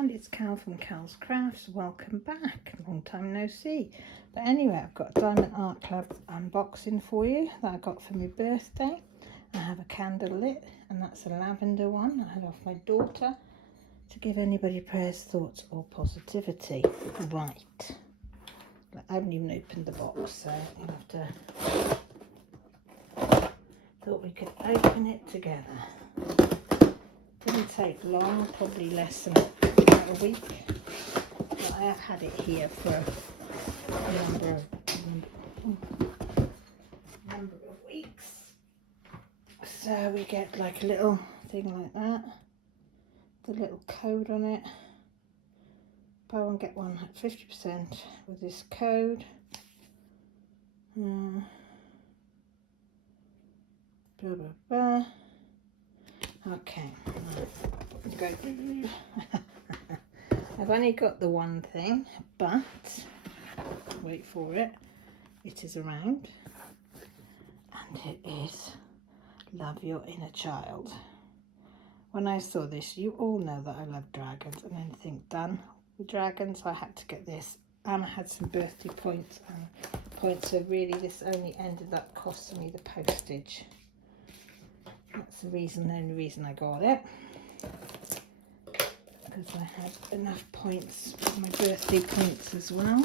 around, it's Cal from Cal's Crafts. Welcome back, long time no see. But anyway, I've got a Diamond Art Club unboxing for you that I got for my birthday. I have a candle lit, and that's a lavender one I had off my daughter to give anybody prayers, thoughts or positivity. Right, I haven't even opened the box, so you'll have to, thought we could open it together. Didn't take long, probably less than about a week, but I have had it here for a number of weeks. So we get like a little thing like that, the little code on it. Buy one get one at 50% with this code. Blah blah blah. Okay, go. I've only got the one thing, but wait for it. It is around, and it is Love Your Inner Child. When I saw this, you all know that I love dragons and anything done with dragons. I had to get this, and I had some birthday points and points. So really, this only ended up costing me the postage. That's the only reason I got it, because I had enough points for my birthday points as well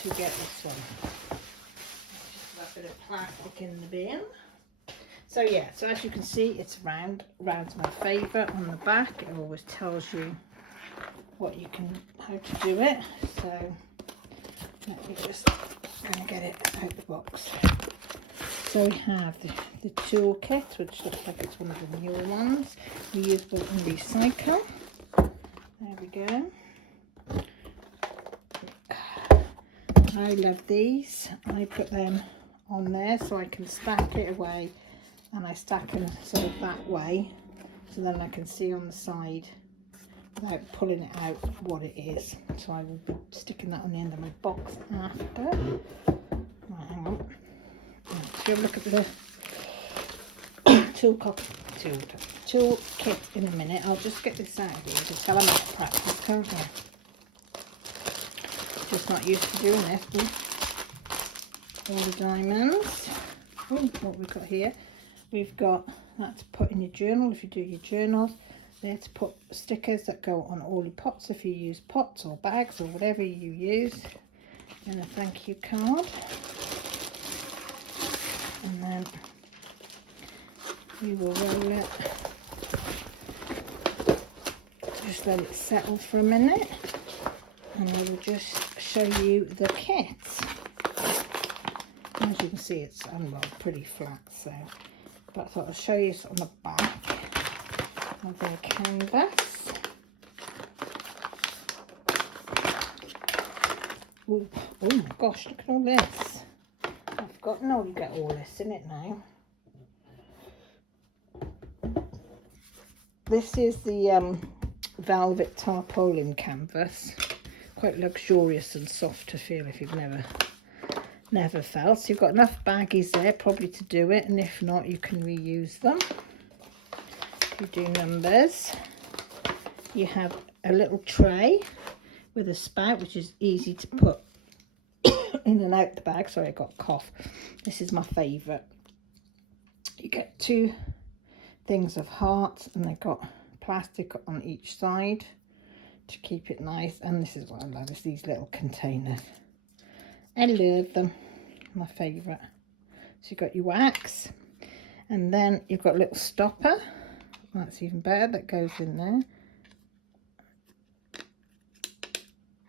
to get this one. Just have a bit of plastic in the bin. So yeah, so as you can see, it's round. Round's my favourite. On the back, it always tells you how to do it. So let me just get it out the box. So we have the toolkit, which looks like it's one of the newer ones. Reusable and recycle. There we go. I love these. I put them on there so I can stack it away, and I stack them sort of that way, so then I can see on the side without pulling it out what it is. So I will be sticking that on the end of my box after. Right, hang on. Let's go look at the toolkit in a minute. I'll just get this out of here to tell them out of practice, can't I? Just not used to doing this. All the diamonds. Oh, what we've got here. We've got that to put in your journal if you do your journals. There to put stickers that go on all your pots if you use pots or bags or whatever you use. And a thank you card. And then we will roll it, just let it settle for a minute, and I will just show you the kit. As you can see, it's pretty flat, so, but I thought I'll show you on the back of the canvas. Oh my gosh, look at all this. I've forgotten how you get all this in it now. This is the velvet tarpaulin canvas. Quite luxurious and soft to feel if you've never felt. So you've got enough baggies there probably to do it, and if not, you can reuse them. If you do numbers, you have a little tray with a spout, which is easy to put in and out the bag. Sorry, I got a cough. This is my favourite. You get two things of hearts, and they've got plastic on each side to keep it nice. And this is what I love, is these little containers. I love them. My favourite. So you've got your wax, and then you've got a little stopper. That's even better. That goes in there.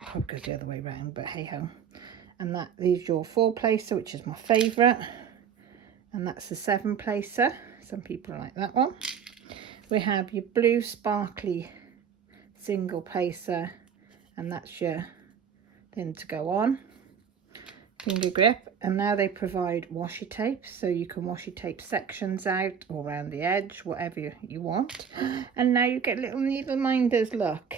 Probably goes the other way around, but hey ho. And that leaves your 4-placer, which is my favourite, and that's the 7-placer. Some people like that one. We have your blue sparkly single placer, and that's your thing to go on. Finger grip. And now they provide washi tape, so you can washi tape sections out or around the edge, whatever you want. And now you get little needle minders. Look,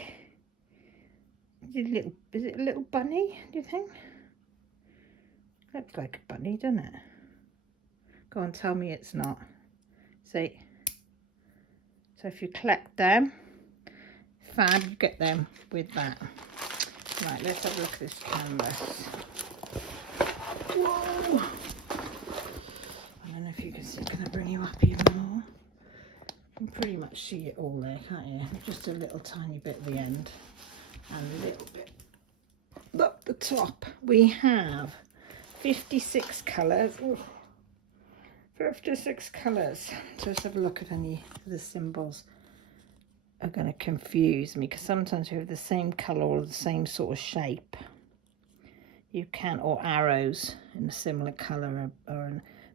is it a little bunny, do you think? Looks like a bunny, doesn't it? Go on, tell me it's not. See, So if you collect them, fab, you get them with that. Right, let's have a look at this canvas. Whoa! I don't know if you can see, can I bring you up even more? You can pretty much see it all there, can't you? Just a little tiny bit at the end and a little bit up the top. We have 56 colours. Ooh, 56 colours. So let's have a look at any of the symbols are going to confuse me, because sometimes we have the same colour or the same sort of shape. You can, or arrows in a similar colour,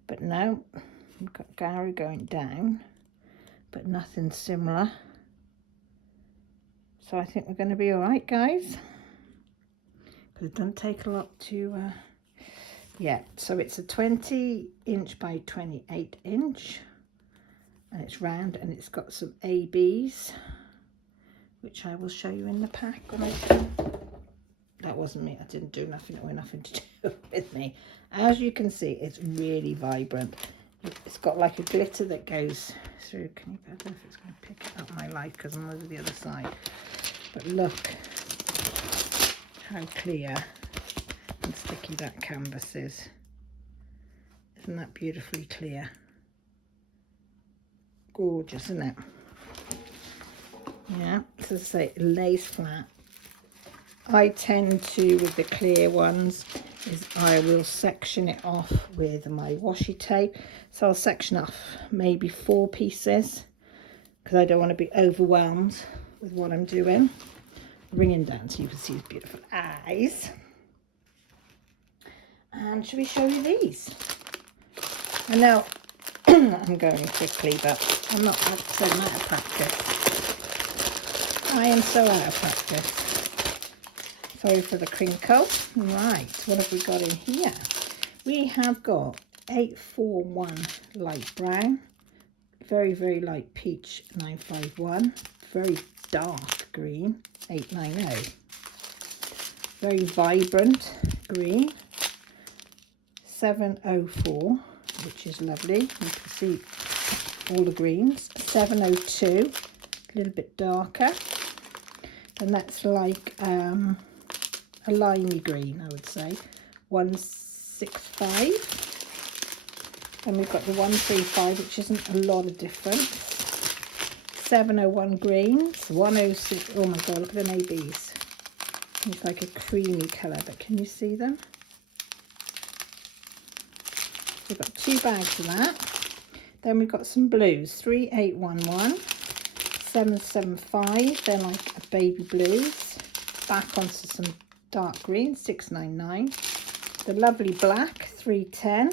but no, we've got Gary going down, but nothing similar. So I think we're going to be all right, guys, because it doesn't take a lot to yeah. So it's a 20 inch by 28 inch, and it's round, and it's got some ABs, which I will show you in the pack when I do. That wasn't me, I didn't do nothing, or nothing to do with me. As you can see, it's really vibrant. It's got like a glitter that goes through. Can you, I don't know if it's going to pick it up my light because I'm over the other side. But look how clear and sticky that canvas is. Isn't that beautifully clear? Gorgeous, isn't it? Yeah, so as I say, it lays flat. I tend to, with the clear ones, is I will section it off with my washi tape. So I'll section off maybe 4 pieces, because I don't want to be overwhelmed with what I'm doing. Bringing down so you can see his beautiful eyes. And should we show you these? I know I'm going quickly, but I'm not, like I said, I'm out of practice. I am so out of practice. Sorry for the crinkle. Right, what have we got in here? We have got 841 light brown, very, very light peach 951, very dark green 890, very vibrant green 704, which is lovely. You can see all the greens. 702, a little bit darker, and that's like a limey green, I would say. 165. And we've got the 135, which isn't a lot of difference. 701 greens, 106. Oh my god, look at them ABs. It's like a creamy colour, but can you see them? We've got 2 bags of that. Then we've got some blues, 3811, 775. They're like a baby blues. Back onto some dark green, 699. The lovely black, 310.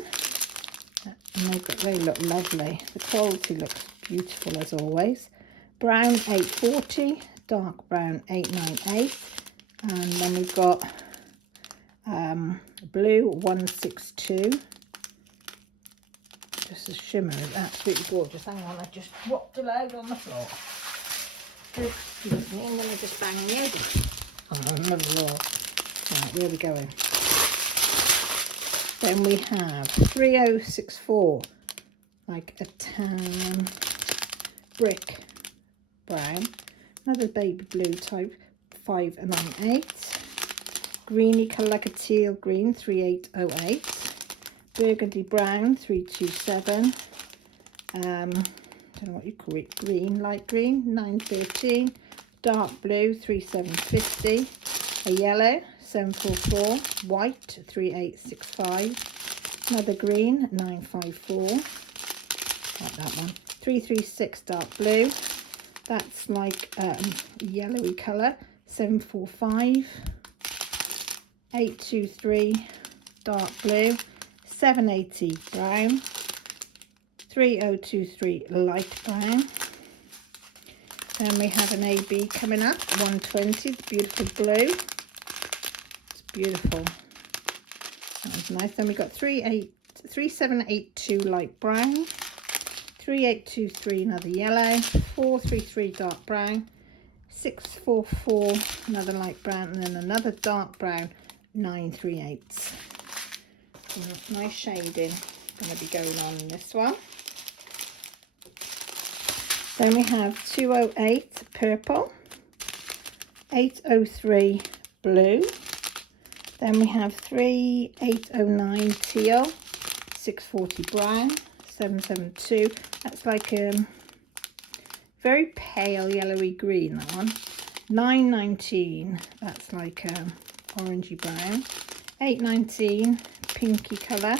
And they look lovely. The quality looks beautiful as always. Brown 840, dark brown 898, and then we've got blue 162. Just a shimmer, it's absolutely gorgeous. Hang on, I just dropped a load on the floor. Excuse me, I'm going to just bang the egg on the floor. Right, where are we going? Then we have 3064, like a tan brick brown. Another baby blue type, 598. Greeny colour like a teal green, 3808. Burgundy brown, 327. Don't know what you call it, green, light green, 913. Dark blue, 3750. A yellow, 744. White, 3865. Another green, 954. Like that one. 336 dark blue. That's like a yellowy colour, 745. 823 dark blue. 780 brown. 3023 light brown. Then we have an AB coming up, 120, the beautiful blue. It's beautiful. That was nice. Then we got 3782 light brown. 3823 another yellow. 433 dark brown. 644 another light brown, and then another dark brown, 938. Nice shading going to be going on in this one. Then we have 208 purple, 803 blue. Then we have 3809 teal, 640 brown, 772. That's like very pale yellowy green, that one. 919, that's like orangey brown. 819, pinky colour.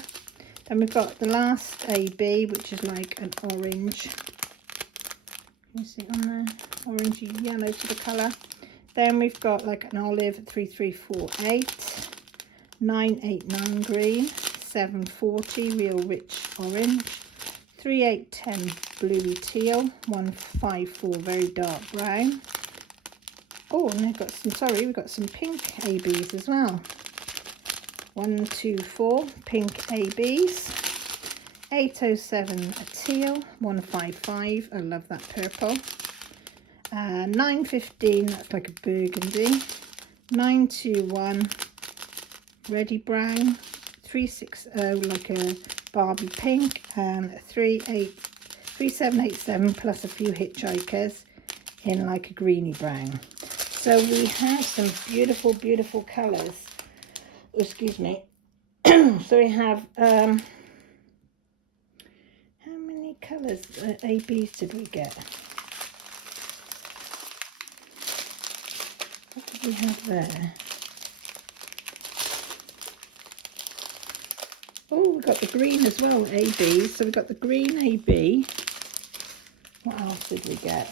Then we've got the last AB, which is like an orange. Can you see on there? Orangey yellow for the colour. Then we've got like an olive, 3348. 989 green, 740 real rich orange, 3810 bluey teal, 154 very dark brown. Oh, and we've got some, sorry, we've got some pink ABs as well. 124 pink ABs, 807 a teal, 155, I love that purple. 915, that's like a burgundy. 921 reddy brown, 360 like a Barbie pink, and 3787 plus a few hitchhikers in like a greeny brown. So we have some beautiful, beautiful colours. Oh, excuse me. So we have how many colours ABs did we get? What did we have there? Oh, we've got the green as well, AB. So we've got the green AB. What else did we get?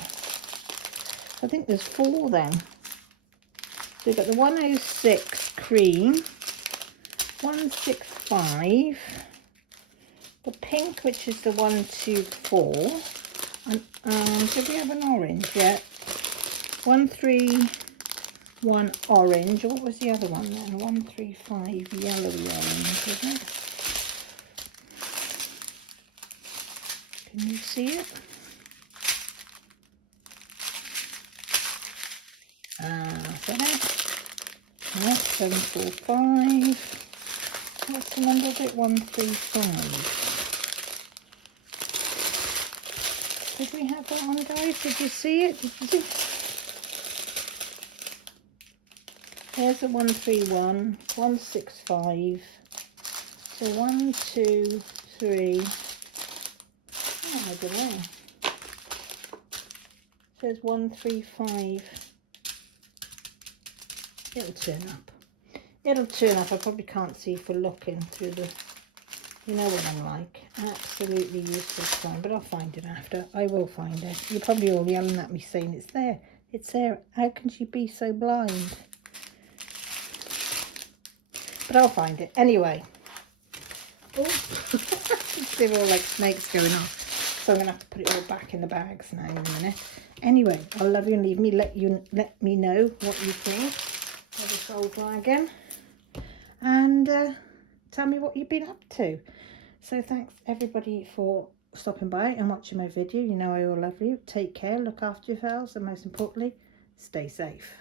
I think there's 4 then. So we've got the 106 cream, 165, the pink, which is the 124, and did we have an orange yet? 131 orange. What was the other one then? 135 yellowy orange, wasn't it? Can you see it? So that's 745. What's the number of it? 135. Did we have that one, guys? Did you see it? Did you see? There's a 131, 165. So 1, 2, 3. Oh, I don't know. It says 135. It'll turn up. It'll turn up. I probably can't see for looking through the, you know what I'm like. Absolutely useless time, but I'll find it after. I will find it. You're probably all yelling at me saying it's there. It's there. How can she be so blind? But I'll find it. Anyway. Oh, they're all like snakes going on. So I'm going to have to put it all back in the bags now in a minute. Anyway, I'll love you and leave me. Let me know what you think of this old wagon. And tell me what you've been up to. So thanks everybody for stopping by and watching my video. You know I all love you. Take care, look after yourselves, and most importantly, stay safe.